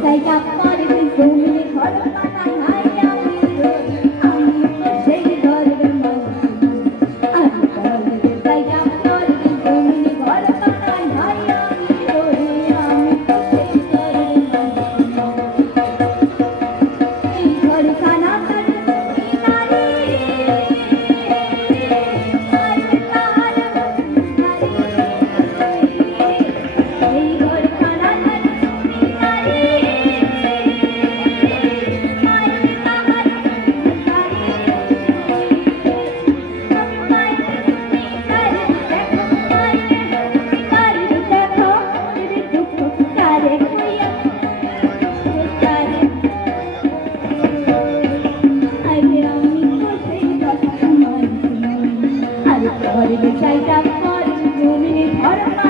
Take up ধরবে চাইতাম মন তুমি ধর্ম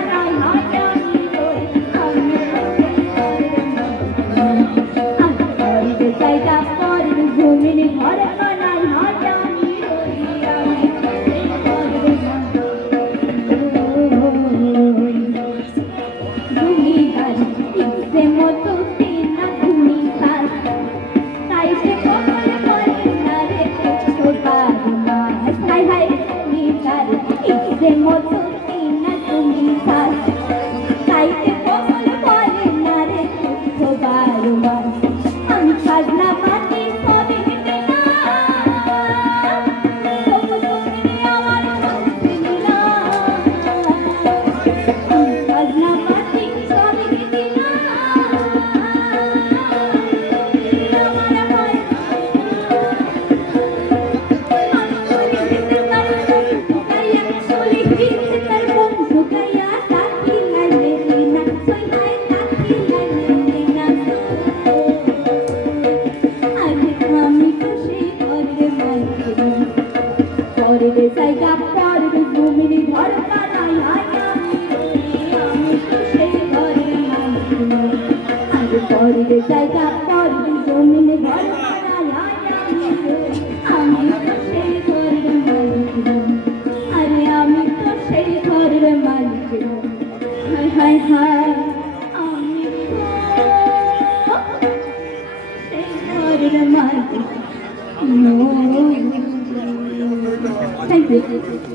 শরীরে জায়গা কাটি জমিনে ঘর আমি তো সেই ঘরের মালিক আরে আমি তো সেই ঘরের মালিক। হায় হায় হায়, আমি সেই ঘরের মালিক। Thank you